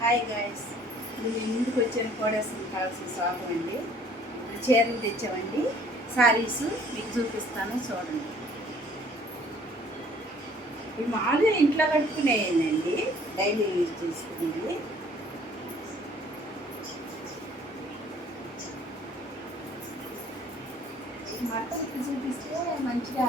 Hi guys, మేము ఇంటికి వచ్చాను కోడేశ్వరం కావాల్సిన షాప్ అండి. చీరలు తెచ్చామండి, శారీస్ మీకు చూపిస్తాను చూడండి. ఇవి మామూలుగా ఇంట్లో కట్టుకునేయండి, డైలీ యూజ్ చేసుకునేవి. మట్టకి చూపిస్తే మంచిగా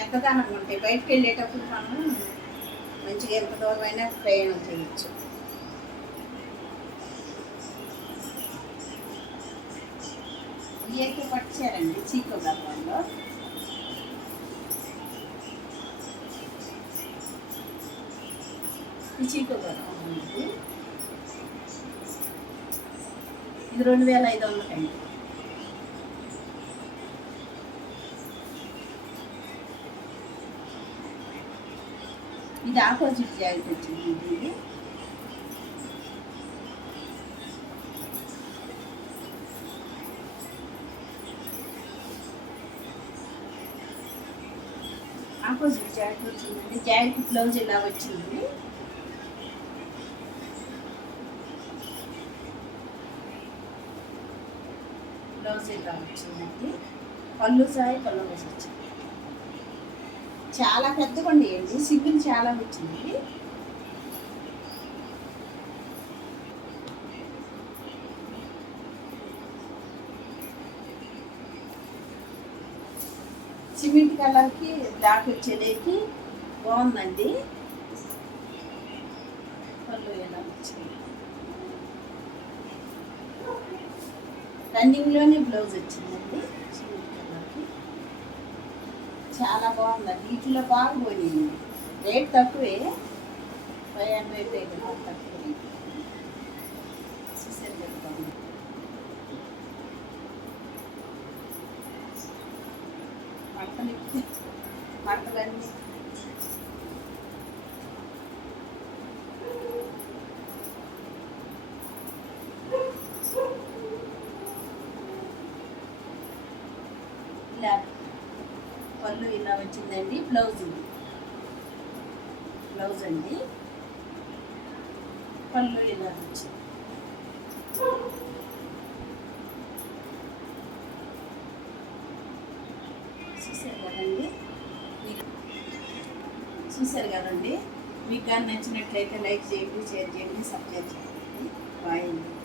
మెత్తదనంగా ఉంటాయి. బయటకు వెళ్ళేటప్పుడు మనం మంచిగా ఎంత దూరమైనా ప్రయాణం చేయొచ్చు. ఇవి అయితే పట్టారండి చీకో డబ్బాల్లో. ఈ చీకో డబ్బా ఇది 2500 అండి. ఇది ఆపోజిట్ జాకెట్ వచ్చింది. ఇది ఆపోజిట్ జాకెట్ వచ్చిందండి. జాకెట్ బ్లౌజ్ ఇలా వచ్చింది. బ్లౌజ్ ఇలా వచ్చిందండి. పళ్ళు సాయి పళ్ళు వచ్చింది. చాలా పెద్దగా ఉండేయండి, సింగిల్ చాలా వచ్చింది. సిమెంట్ కలర్కి బ్లాక్ వచ్చేలేకి బాగుందండి. పళ్ళు ఎలా వచ్చింది, రన్నింగ్లోనే బ్లౌజ్ వచ్చిందండి. సిమెంట్ కలర్కి చాలా బాగుందండి. వీటిలో బాగా పోయింది, రేట్ తక్కువే, 500 తక్కువ. చూసారు కదా మట్టలన్నీ ఇలా పళ్ళు ఇలా వచ్చిందండి. బ్లౌజ్ అండి, పళ్ళు ఇలా వచ్చింది. చూసారు కదండి. మీకు కానీ నచ్చినట్లయితే లైక్ చేయండి, షేర్ చేయండి, సబ్స్క్రైబ్ చేయండి. బాయ్ అండి.